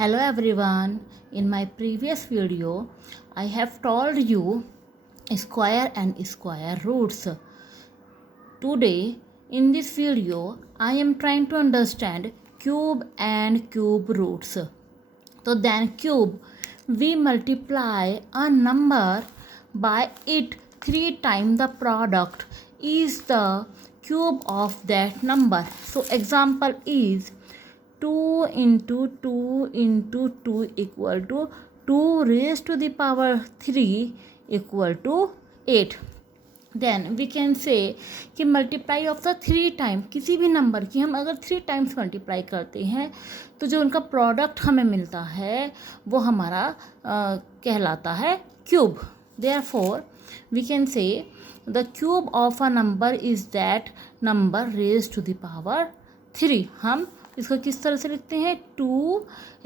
Hello everyone. In my previous video, I have told you square and square roots. Today, in this video, I am trying to understand cube and cube roots. So then cube, we multiply a number by it 3 times the product is the cube of that number. So example is 2 into 2 into 2 equal to 2 raised to the power 3 equal to 8. Then we can say कि multiply of the 3 time किसी भी number की हम अगर 3 times multiply करते हैं तो जो उनका प्रोडक्ट हमें मिलता है वो हमारा कहलाता है cube. Therefore we can say the cube of a number is that number raise to the power 3. हम इसको किस तरह से लिखते हैं 2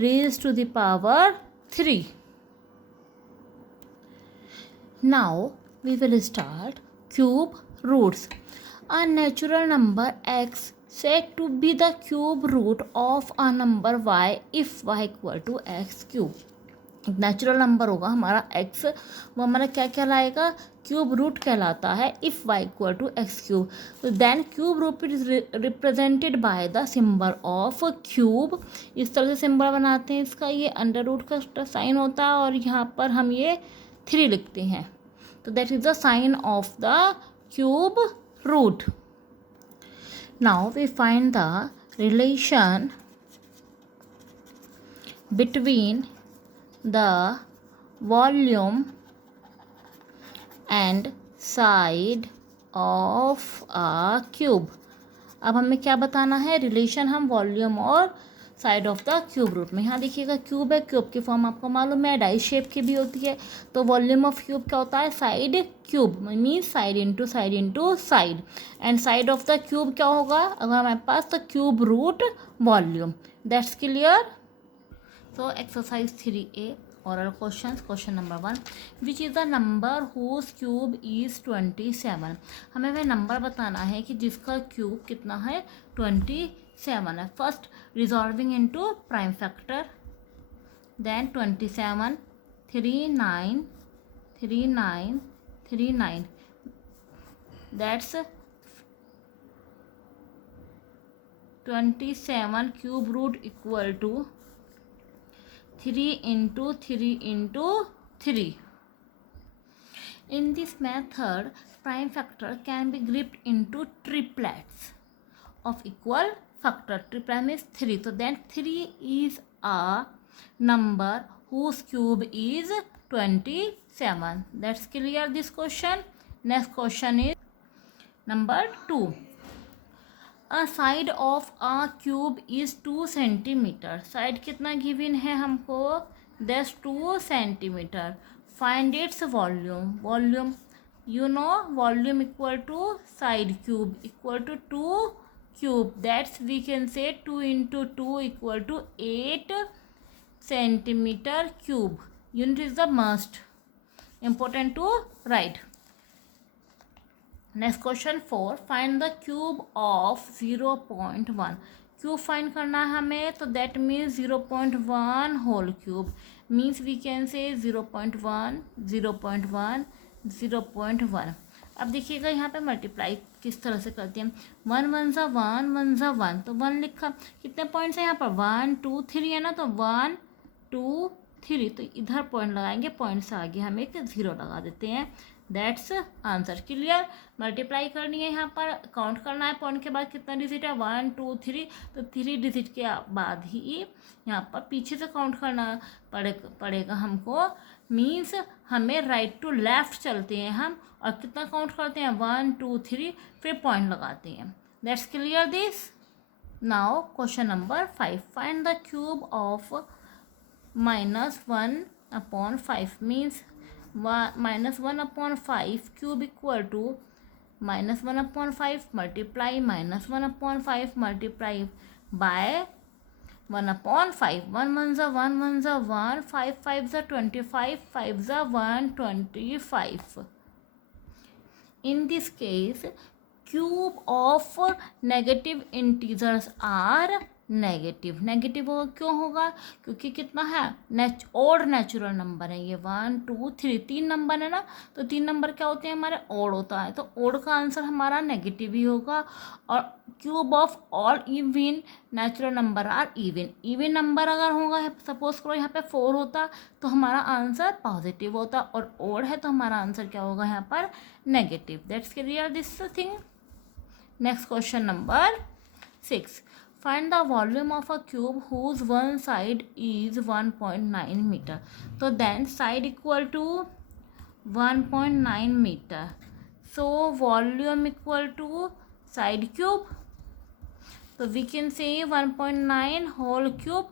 raise to the power 3. Now we will start cube roots. A natural number x said to be the cube root of a number y if y equal to x cube. Natural number होगा हमारा x, वो हमारा क्या कहलाएगा cube root कहलाता है if y equal to x cube. तो then cube root is represented by the symbol of cube. इस तरह से सिंबल बनाते हैं इसका, ये अंडर रूट का साइन होता है और यहाँ पर हम ये 3 लिखते हैं. So that is the sign of the cube root. Now we find the relation between the volume and side of a cube. अब हमें क्या बताना है, रिलेशन हम वॉल्यूम और side of the cube root में. यहाँ देखिएगा क्यूब है, क्यूब की फॉर्म आपको मालूम है डाइस शेप की भी होती है. तो वॉल्यूम ऑफ क्यूब क्या होता है, side cube means side into side. And side of the cube क्या होगा अगर हमारे पास, the cube root volume. That's clear. So exercise 3A oral questions. Question number 1, which is the number whose cube is 27. हमें वह number बताना है कि जिसका क्यूब कितना है 27 है. First resolving into prime factor, then 27 39 39 39, that's 27 cube root equal to 3 into 3 into 3. In this method, prime factor can be grouped into triplets of equal factor. Triplet is 3. So then 3 is a number whose cube is 27. That's clear this question. Next question is number 2. A side of a cube is 2 centimeter. Side कितना given है हमको, that's 2 centimetre. Find its volume. Volume you know volume equal to side cube equal to 2 cube. That's we can say 2 into 2 equal to 8 centimetre cube. Unit is the must important to write. Next question 4, find the cube of 0.1. Cube find करना है हमें, तो that means 0.1 whole cube. Means we can say 0.1 0.1 0.1. अब देखिएगा यहाँ पे multiply किस तरह से करते हैं. 1 1 ज़ा 1 1 ज़ा 1, तो 1 लिखा. कितने पॉइंट्स हैं यहाँ पर 1 2 3 है ना, तो 1 2 3, तो इधर पॉइंट लगाएंगे, पॉइंट से आगे हम एक 0 लगा देते हैं. That's answer. क्लियर. मल्टीप्लाई करनी है यहाँ पर, काउंट करना है पॉइंट के बाद कितना डिजिट है 1 2 3, तो 3 डिजिट के बाद ही यहाँ पर पीछे से काउंट करना पड़ेगा हमको. मीन्स हमें राइट टू लेफ्ट चलते हैं हम और कितना काउंट करते हैं 1 2 3, फिर पॉइंट लगाते हैं. That's clear this. Now question number 5, find the cube of -1/5. Means -1/5 cube equal to -1/5 multiply -1/5 multiply by 1/5. 1 1 ज़ा 1 1 ज़ा 1, 5 5 ज़ा 25, 5 ज़ा 125. In this case, cube of negative integers are negative. Negative होगा, क्यों होगा? क्योंकि कितना है, ऑड नेचुरल नंबर है ये, 1 2 3 3 नंबर है ना, तो 3 नंबर क्या होते हैं हमारे, ऑड होता है, तो ऑड का आंसर हमारा नेगेटिव ही होगा। और cube of all even natural number are even. Even number अगर होगा, सपोज करो यहाँ पे 4 होता तो हमारा आंसर पॉजिटिव होता, और ऑड है तो हमारा आंसर क्या होगा यहाँ पर, negative. That's clear this thing. Next question number 6. Find the volume of a cube whose one side is 1.9 meter. So then side equal to 1.9 meter. So volume equal to side cube. So we can say 1.9 whole cube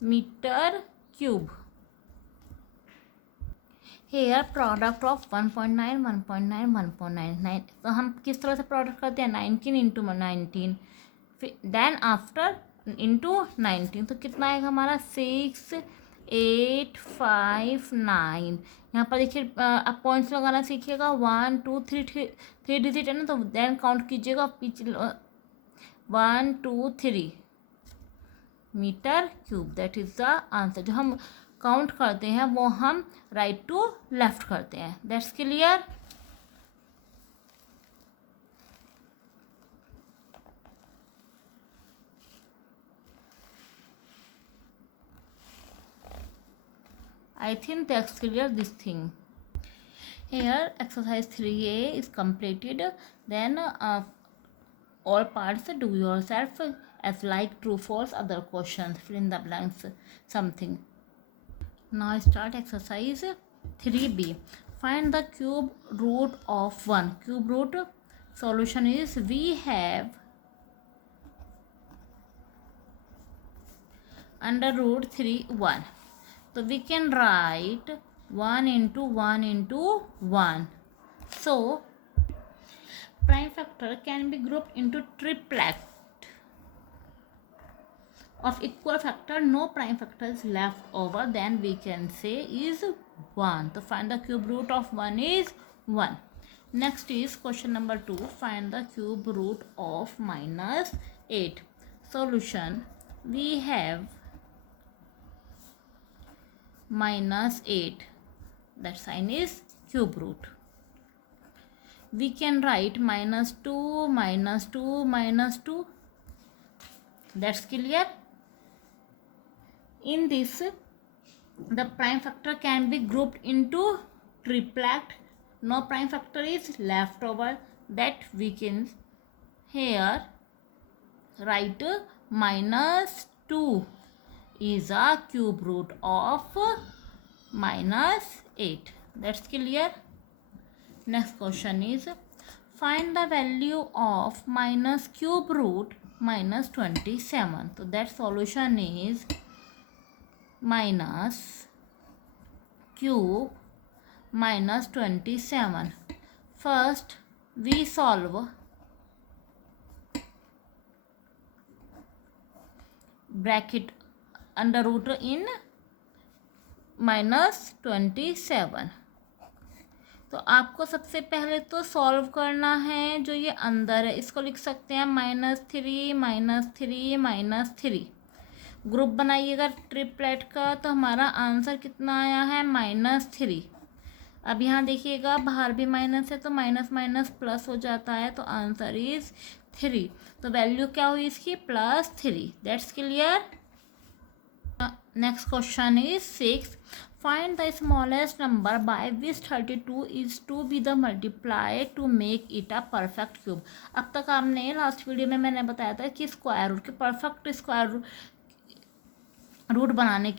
meter cube. Here product of 1.9 1.9 1.99. तो हम किस तरह से product करते हैं, 19 into 19, then after into 19, तो कितना आएगा हमारा, 6 8 5 9। यहाँ पर देखिए आप पॉइंट्स लगाना सीखिएगा, 1 2 3 डिजिट है ना, तो देन काउंट कीजिएगा पीछे, 1 2 3 metre cube. That is the answer. जो हम काउंट करते हैं वो हम राइट टू लेफ्ट करते हैं। That's clear. I think that's clear this thing. Here exercise 3A is completed. Then all parts do yourself as like true false other questions, fill in the blanks something. Now start exercise 3B. Find the cube root of 1. Cube root solution is, we have under root 3 1. So we can write 1 into 1 into 1. So prime factor can be grouped into triplet of equal factor. No prime factor is left over, then we can say is 1. So find the cube root of 1 is 1. Next is question number 2. Find the cube root of minus 8. Solution, we have minus 8, that sign is cube root. We can write minus 2 minus 2 minus 2. That's clear. In this, the prime factor can be grouped into triplet. No prime factor is left over, that we can here write minus 2 is a cube root of minus 8. That's clear. Next question is, find the value of minus cube root minus 27. So that solution is minus cube minus 27. First we solve bracket under root in -27। तो आपको सबसे पहले तो solve करना है जो ये अंदर है, इसको लिख सकते हैं -3 -3 ग्रुप बनाइएगा ट्रिपलेट का, तो हमारा आंसर कितना आया है, -3। अब यहाँ देखिएगा बाहर भी माइनस है तो माइनस माइनस प्लस हो जाता है, तो आंसर इज 3। तो वैल्यू क्या हुई इसकी, +3। That's clear. Next question is 6. Find the smallest number by which 32 is to be the multiply to make it a perfect cube. अब तक आपने लास्ट वीडियो में मैंने बताया था कि स्क्वायर रूट के परफेक्ट स्क्वायर रूट बनाने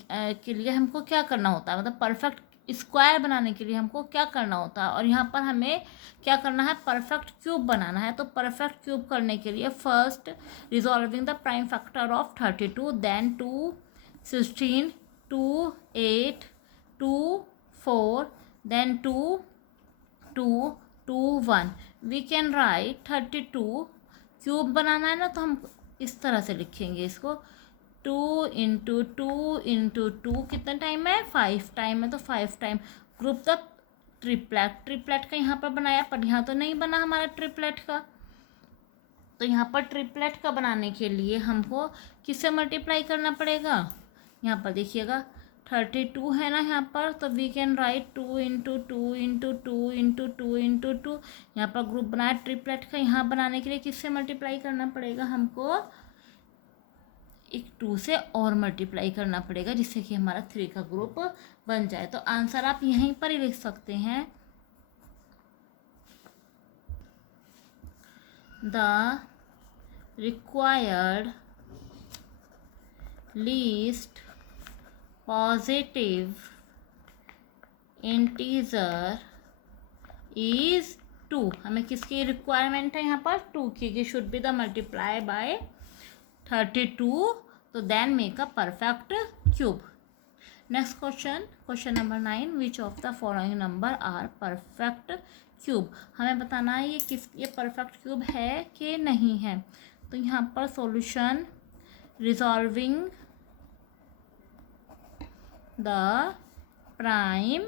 के लिए हमको क्या करना होता है, मतलब परफेक्ट स्क्वायर बनाने के लिए हमको क्या करना होता है, और यहाँ पर हमें क्या करना है, परफेक्ट क्यूब बनाना है। तो परफेक्ट क्यूब करने के लिए first resolving the prime factor of 32, then 2 16 2 8 2 4, then 2 2 2 1. We can right 32 cube बनाना है ना, तो हम इस तरह से लिखेंगे इसको, 2 इंटू 2 इंटू 2 कितना टाइम है, 5 टाइम है, तो 5 time group the triplet. Triplet का यहाँ पर बनाया पर यहाँ तो नहीं बना हमारा ट्रिपलेट का, तो तो यहाँ पर ट्रिपलेट का बनाने के लिए हमको किससे मल्टीप्लाई करना पड़ेगा? यहाँ पर देखिएगा 32 है ना यहाँ पर, तो we can write 2 into 2 into 2 into 2 into 2। यहाँ पर ग्रुप बनाया ट्रिपलेट का, यहाँ बनाने के लिए किससे मल्टीप्लाई करना पड़ेगा? हमको एक 2 से और मल्टीप्लाई करना पड़ेगा, जिससे कि हमारा 3 का ग्रुप बन जाए। तो आंसर आप यहीं पर ही लिख सकते हैं, the required least positive integer is 2। हमें किसकी रिक्वायरमेंट है यहाँ पर? 2 की should be the multiply by 32, तो then make a perfect cube. Next question number 9, which of the following number are perfect cube. हमें बताना है ये परफेक्ट क्यूब है कि नहीं है। तो यहाँ पर solution resolving the prime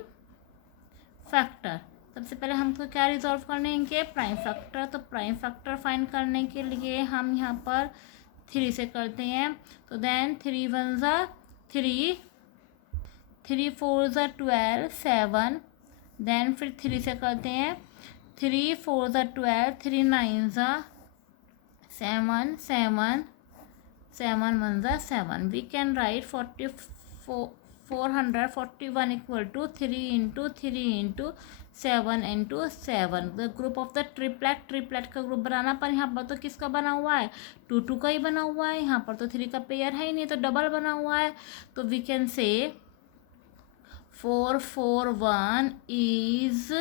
factor. सबसे पहले हमको क्या रिजॉल्व करने हैं? इनके प्राइम फैक्टर। तो प्राइम फैक्टर फाइंड करने के लिए हम यहाँ पर 3 से करते हैं। तो देन 3 1 ज़ा 3, 3 4 ज़ा 12 7। देन फिर 3 से करते हैं 3 4 ज़ा 12, 3 9 ज़ा 7 7, 7 1 ज़ा 7। We can write 441 equal to 3 into 3 into 7 into 7। The group of the triplet का ग्रुप बनाना, पर यहाँ पर तो किसका बना हुआ है? 2 2 का ही बना हुआ है। यहाँ पर तो 3 का पेयर है ही नहीं, तो डबल बना हुआ है। तो we can say 441 is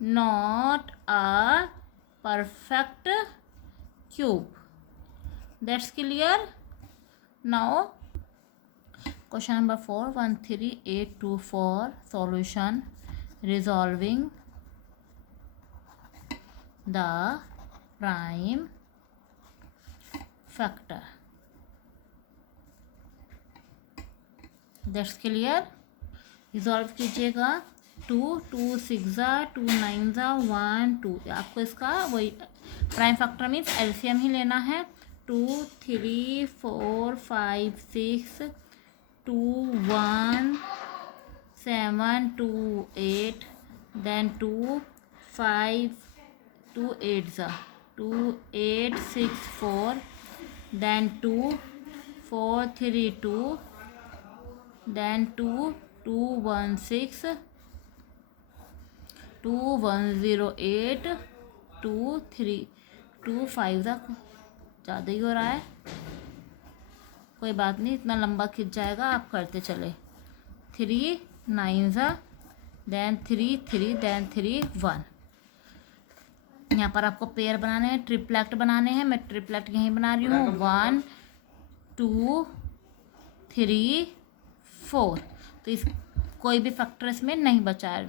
not a perfect cube. That's clear. Now question number 4, 13824 solution resolving the prime factor. That's clear. Resolve कीजिएगा। 2 2 6 ज़ा 2 9 ज़ा 1 2। आपको इसका वही प्राइम फैक्टर मीन्स एलसीएम ही लेना है। 2 3 4 5 6 2 1 7 2 8, then 2 5 2 8 ज़ा 2 8 6 4, then 2 4 3 2, then 2 2 1 6 2 1 0 8 2 3 2 5 ज़ा ज़्यादा ही हो रहा है, कोई बात नहीं, इतना लंबा खिंच जाएगा, आप करते चले। 3 9 ज़ा देन 3 3 देन 3 1। यहाँ पर आपको पेयर बनाने हैं, ट्रिपलेट बनाने हैं। मैं ट्रिपलेट यहीं बना रही हूँ। 1 2 3 4। तो इस कोई भी फैक्टर इसमें नहीं बचा है।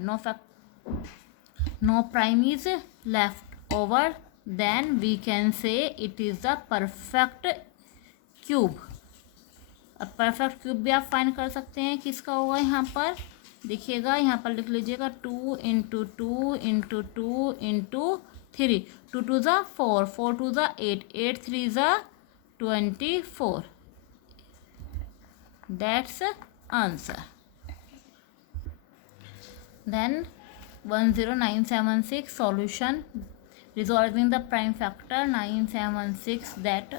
No prime is left over, then we can say it is the perfect cube. अब परफेक्ट क्यूब भी आप फाइंड कर सकते हैं किसका होगा। यहाँ पर देखिएगा, यहाँ पर लिख लीजिएगा 2 इंटू 2 इंटू 2 इंटू 3। 2 2 ज़ा 4, 4 2 ज़ा 8, 8 3 ज़ा 24। That's answer. Then 10976 solution resolving the prime factor 976, that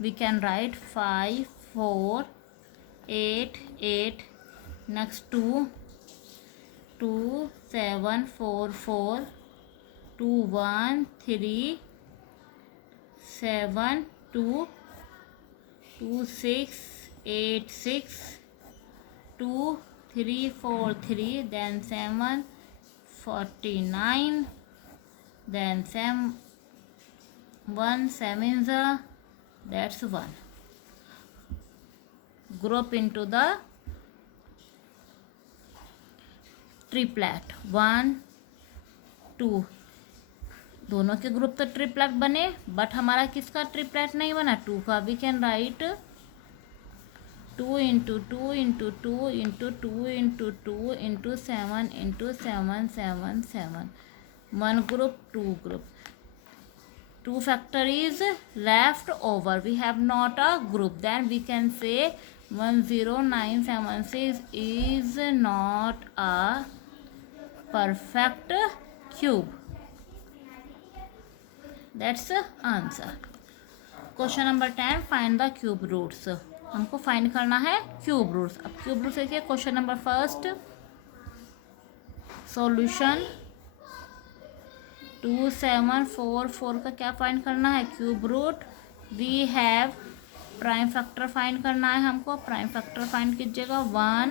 we can write 5 4 8 8, next 2 2 7 4 4 2 1 3 7 2 2 6 8 6 2 3 4 3, then 7 49, then 7 1 7 that's 1. Group into the triplet 1 2। दोनों के ग्रुप तो ट्रिपलेट बने, बट हमारा किसका ट्रिपलेट नहीं बना? 2 का। We can write 2 into 2 into 2 into 2 into 2 into 7 into 7 7 7। 1 group 2 group. 2 factor is left over. We have not a group. Then we can say 10976 is not a perfect cube. That's the answer. Question number 10, find the cube roots. हमको find करना है cube roots. अब cube roots देखिए, question number first, solution 2744 का क्या find करना है, cube root. We have prime factor find करना है हमको. प्राइम फैक्टर फाइंड कीजिएगा 1,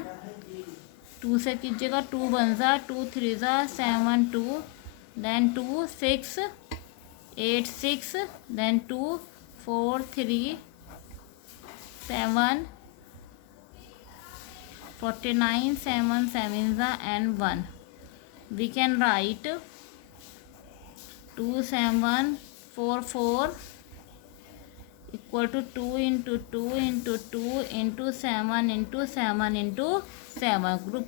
2 से कीजिएगा. 2 1 ज़ा 2 3 ज़ा 7 2, देन 2 6 8 6, देन 2 4 3 7 49 7 7 ज़ा and 1. We can write 2744 equal to 2 into 2 into 2 into 7 into 7 into 7. Group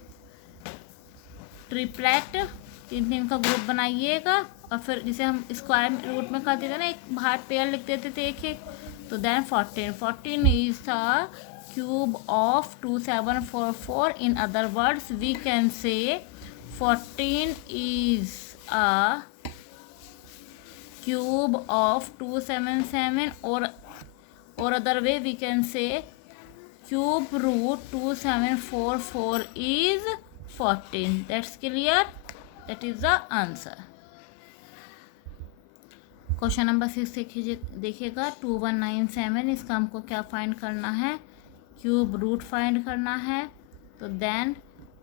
triplet 3 का ग्रुप बनाइएगा. और फिर जिसे हम स्क्वायर रूट में करते थे ना, एक बाहर पेयर लिख देते थे एक एक. तो then 14 is the cube of 2744. In other words we can say 14 is a cube of 277, or other way we can say cube root 2744 is 14. That's clear. That is the answer. Question number 6 देखिएगा, 2197. इसका हमको क्या find करना है, cube root find करना है. तो then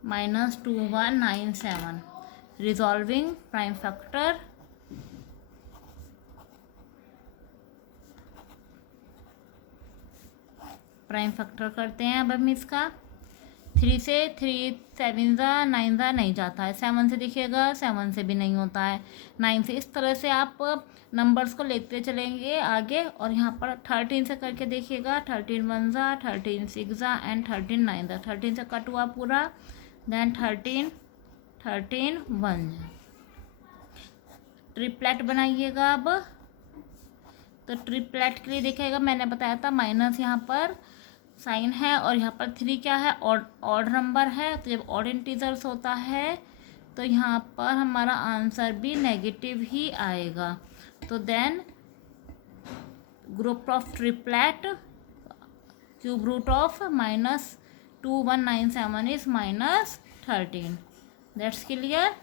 -2197. Resolving prime factor. Prime factor करते हैं अब हम इसका. 3 से 3 7 ज़ा 9 ज़ा नहीं जाता है. 7 से देखिएगा, 7 से भी नहीं होता है. 9 से. इस तरह से आप नंबर्स को लेते चलेंगे आगे. और यहाँ पर 13 से करके देखिएगा. 13 1 ज़ा 13 6 ज़ा एंड 13 9 ज़ा. 13 से कट हुआ पूरा. देन 13 1. ट्रिपलेट बनाइएगा अब. तो ट्रिपलेट के लिए देखिएगा, मैंने बताया था माइनस यहाँ पर साइन है और यहाँ पर 3 क्या है, ऑड नंबर है. तो जब ऑड इंटीजर्स होता है तो यहाँ पर हमारा आंसर भी नेगेटिव ही आएगा. तो then group of triplet cube root of -2197 is -13. That's clear.